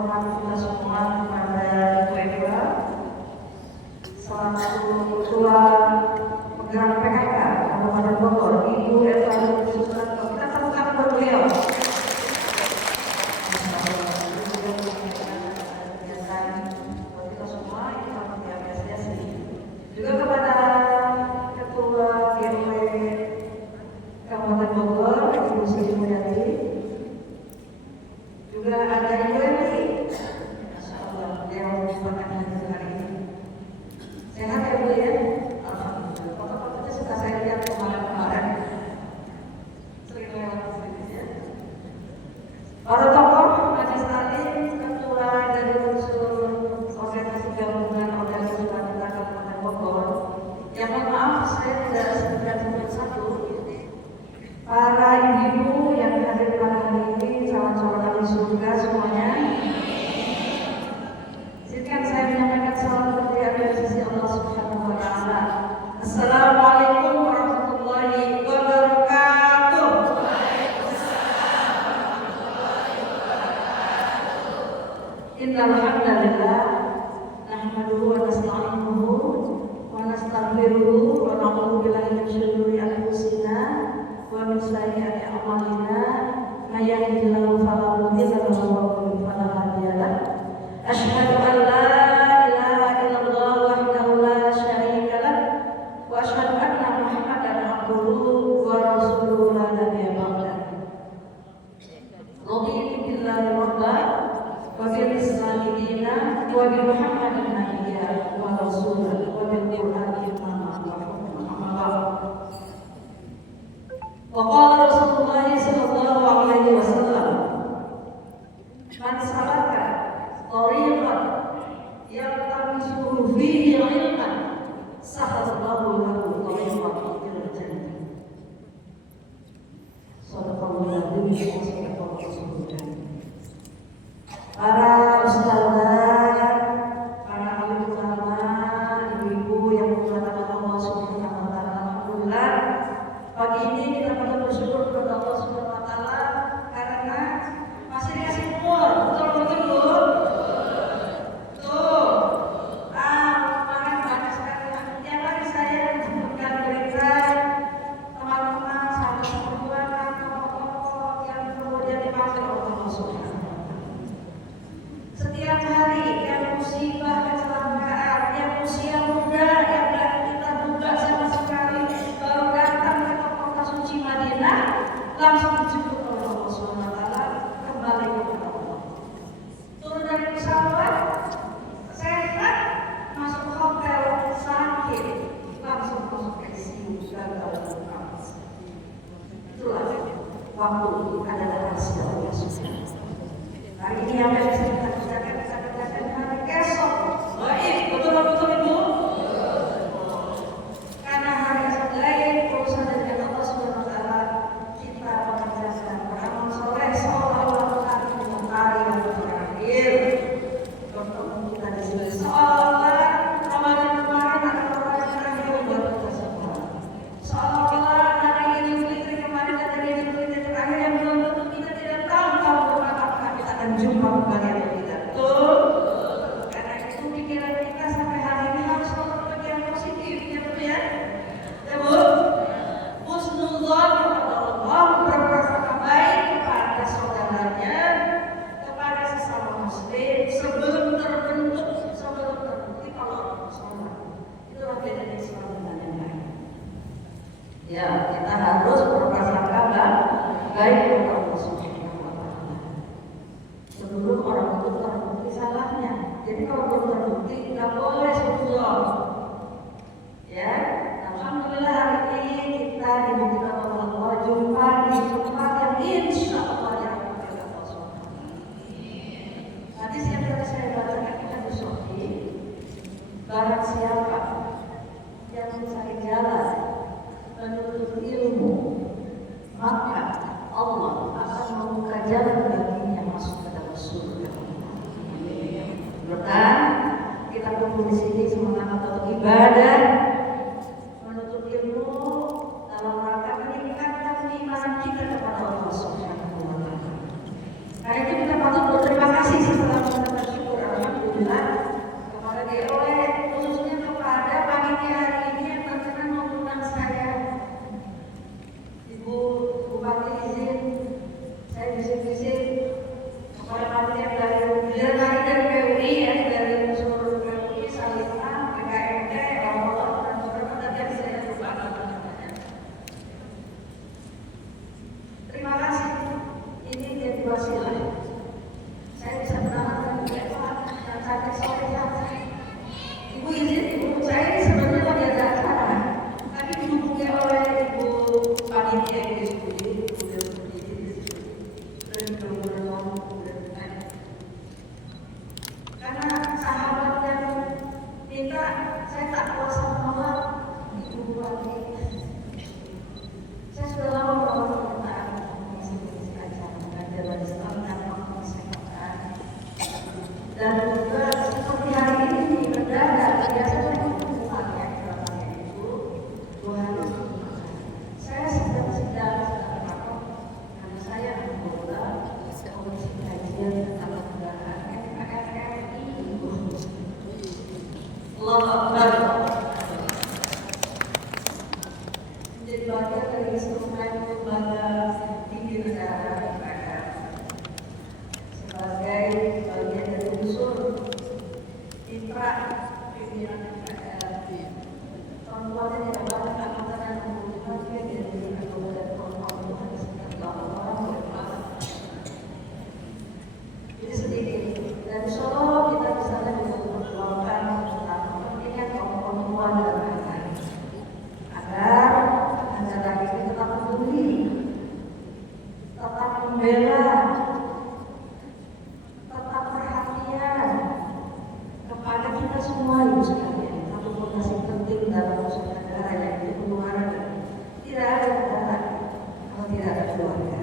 hormat kita semua kepada Ibu Eva selaku Ketua Penggerak PKK Kabupaten Bogor, Ibu Eva Susanto. Kita temukan buat beliau. Kita semua ini harus diapresiasi. Juga kepada Ketua GW Kabupaten Bogor, Ibu Sri Mulyadi. Juga ada Ibu Emi, Masya Allah, beliau merupakan hadir hari ini. Sehat ya Bu ya? Alhamdulillah. Foto-fotonya sudah saya lihat kemarin-kemarin. Sering lewat sedikit ya. Para tokoh, Majelis Taklim, Ketua dari unsur organisasi gabungan organisasi wanita Kabupaten Bogor. Yang mohon maaf, saya tidak sebutkan satu. Para ibu-ibu yang hadir pada hari ini, calon-calon ahli surga semuanya. Izinkan saya menyampaikan salam berterima dari sisi Allah Subhanahu wa Ta'ala. Assalamualaikum warahmatullahi wabarakatuh. Innal hamdalillah nahmaduhu wa nasta'inuhu wa nastaghfiruhu wa na'udzu billahi min syururi anfusina wa min sayyiati a'malina may yahdihillahu fala mudilla lahu wa man yudlil fala hadiya lahu. Asyhadu an la ilaha illallah wahdahu la syarika lahu wa asyhadu anna Muhammadan abduhu wa rasuluhu la nabiyya ba'dahu. Raditu billahi rabban wa bil islami dinan wa bi Muhammadin nabiyyan wa rasulan wa bil qur'ani imaman wa hukman amma ba'd. Wa qala Rasulullah sallallahu alaihi wasallam, man salaka tariqan yaltamisuhu fihi ilman sahalallahu lahu tariqan ilal jannah. Shadaqallahu wa sadaqallahu rasulullah. Para ustazah, para alim ulama, ibu-ibu yang dimuliakan Allah Subhanahu wa Ta'ala, alhamdulillah pagi ini kita patut bersyukur kepada Allah Subhanahu wa Ta'ala karena masih dikasih umur. Betul-betul Bu? Tuh. Kemarin banyak sekali tiap hari saya menyebutkan berita teman-teman sahabat perjuangan tokoh-tokoh yang kemudian dipanggil oleh Allah Subhanahu wa Ta'ala. Setiap hari yang musibah, kecelakaan, yang usia muda, yang dari kita duga sama sekali baru datang ke kota suci Madinah, langsung dijemput oleh Allah Subhanahu wa Ta'ala kembali kepada Allah. Turun dari pesawat, sehat, masuk hotel, sakit, langsung masuk ICU dan gagal nafas. Itulah waktu adalah rahasia Allah Subhanahu wa Ta'ala. Hari ini yang bisa kita kerjakan hari esok. Baik, betul-betul Ibu. Karena hari esok lain urusan dengan Allah Subhanahu wa Ta'ala, kita mengerjakan beramal soleh seolah-olah hari dengan hari yang terakhir. Bertemu kita di sini seolah-olah Ramadan kemarin adalah Ramadan terakhir buat kita semua. Seolah-olah hari Idul Fitri kemarin adalah Idul Fitri terakhir yang belum tentu kita tidak tahu tahun depan apakah kita akan jumpa kembali atau tidak. Betul? Karena itu pikiran kita sampai hari ini harus selalu berpikiran positif, ya betul ya? Ya Bu? Husnuzon kepada Allah, berprasangka baik kepada saudaranya, kepada sesama muslim sebelum terbukti kalau sholat. Itulah bedanya Islam dengan yang lain. Ya, kita harus berprasangka baik kepada Allah Subhanahu wa Ta'ala sebelum orang itu terbukti salahnya. Jadi kalau belum terbukti nggak boleh suudzon. Ya, alhamdulillah hari ini kita dibuktikan oleh Allah jumpa di tempat yang insya Allah yang diberkati Allah Subhanahu wa Ta'ala. Hadis yang tadi saya bacakan itu hadis sahih. Barang siapa yang mencari jalan menuntut ilmu, maka Allah akan membuka jalan baginya masuk ke dalam surga. Berkan kita kumpul di sini semangat untuk ibadah, menuntut ilmu dalam rangka meningkatkan iman kita kepada Allah Subhanahu wa Ta'ala. Karena itu kita patut berterima kasih setelah visi-visi kepada kalian dari PUI ya, dari seluruh PUI, Salima, PKMT, Allah, dan beberapa tadi bisa dilupakan. Terima kasih. Ini jadi wasilah. Saya bisa menanamkan Pak dan cantik soleha. Ibu izin, ibu saya ini sebenarnya lagi ada acara, tapi didukungnya oleh ibu panitia yang diskusi, karena sahabat yang minta saya tak kuasa menolak ibu lagi. Saya sudah lama merawat permintaan mengisi acara mengajar Islam dan kesehatan, dan juga seperti hari ini mendadak biasanya bukannya kedatangan ibu 2 hari. Saya sedang takut karena saya anggota komisi kajian tentang kemudahan NKRI. Allahu Akbar. Menjadi bagian dari instrumen lembaga tinggi negara MPR sebagai bagian dari unsur mitra pimpinan MPR. Perempuan yang tidak banyak angkatan dan kemudian dia jadi anggota dari perempuan itu hanya sekitar 8 orang berempat. Jadi sedikit. Dan Solo kita bisa memperjuangkan tentang kepentingan kaum perempuan dan anak agar negara ini tetap peduli, tetap membela, tetap perhatian kepada kita semua ibu sekalian. Satu fondasi penting dalam usaha negara yaitu keluarga. Tidak ada negara kalau tidak ada keluarga.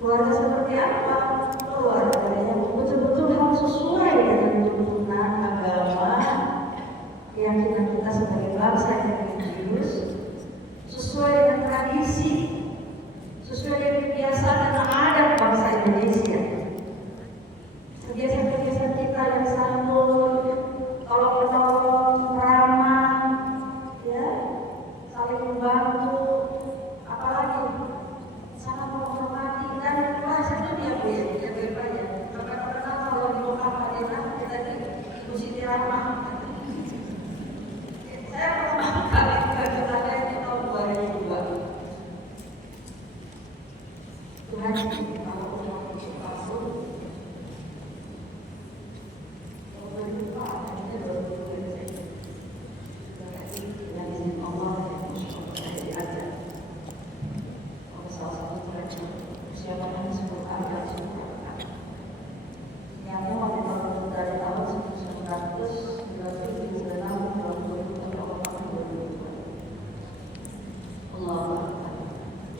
Keluarga seperti apa? Keluarga yang betul-betul harus sesuai dengan tuntunan agama, keyakinan kita sebagai bangsa yang religius, sesuai dengan tradisi, sesuai dengan kebiasaan dan adat bangsa Indonesia. Kebiasaan-kebiasaan kita yang santun, kalau menolong, ramah, ya, saling membantu, apalagi sangat menghormati dan bahasa itu dia baik-baik. Karena kalau di lokal kita di Ibu Siti Rahmah. Saya pertama kali bertanya di tahun 2002. Tuhan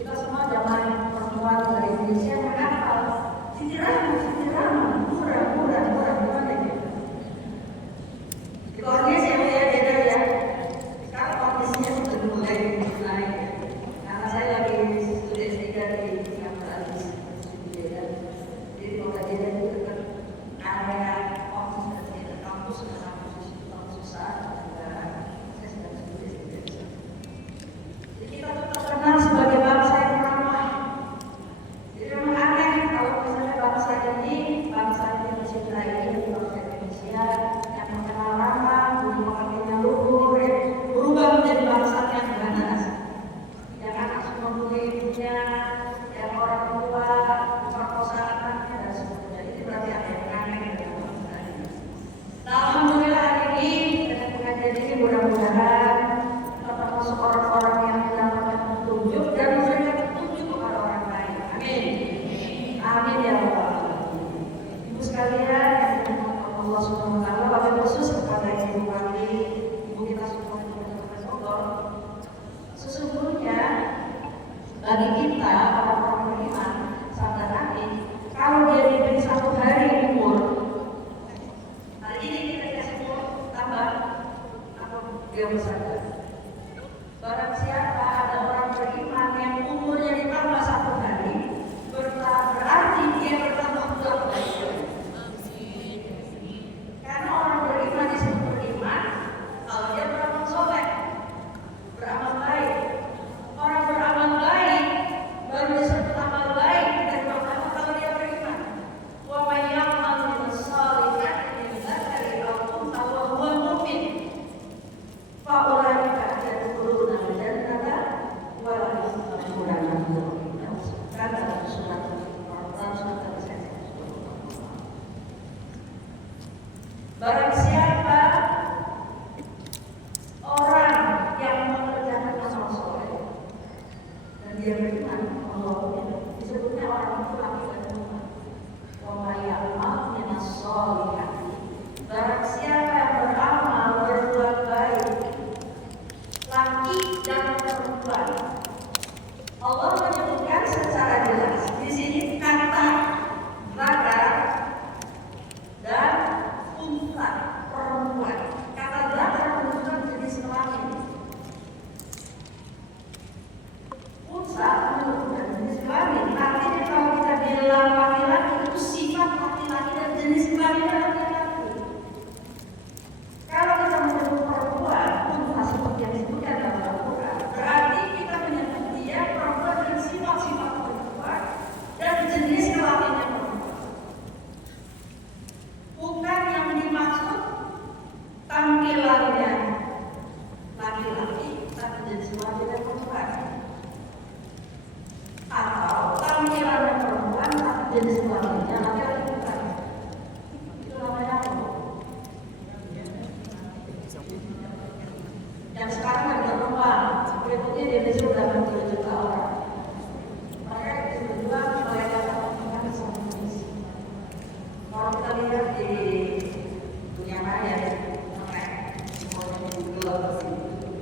kita semua zaman perempuan dari Indonesia menghafal Siti Rahmah, murah, gimana ya? Di kondisi yang beda ya. Sekarang kondisinya sudah mulai naik. Karena saya lagi studi S3 di Singapura di Jeddah. Jadi kalau Jeddah itu dekat area kampus besar. Saya sedang studi S3 di sana. Jadi kita tuh terkenal sebagai bangsa yang ramah. Jadi memang aneh kalau misalnya bangsa ini mencintai bangsa Indonesia yang mengenal ramah, budi pekertinya luhur, berubah menjadi bangsa yang ganas. Yang anak semua punya ibunya, yang orang tua memperkosa anaknya dan sebagainya. Ini berarti ada yang aneh dengan bangsa ini. Nah, alhamdulillah hari ini dengan pengajian ini mudah-mudahan termasuk orang-orang yang mendapatkan petunjuk dan memberikan petunjuk kepada orang lain. Amin. Amin ya Allah. Ibu sekalian yang dimuliakan Allah Subhanahu wa taala, wabil khusus kepada ibu kami, ibu kita semua di Kabupaten Bogor. Sesungguhnya bagi kita orang-orang beriman, sahabat amin, kalau dia diberi 1 hari libur, hari ini kita dikasih libur tambah atau dia bersabda. Barang siapa ada orang beriman yang umurnya ditambah 1 hari, berarti dia bertambah 2 hari. Maria,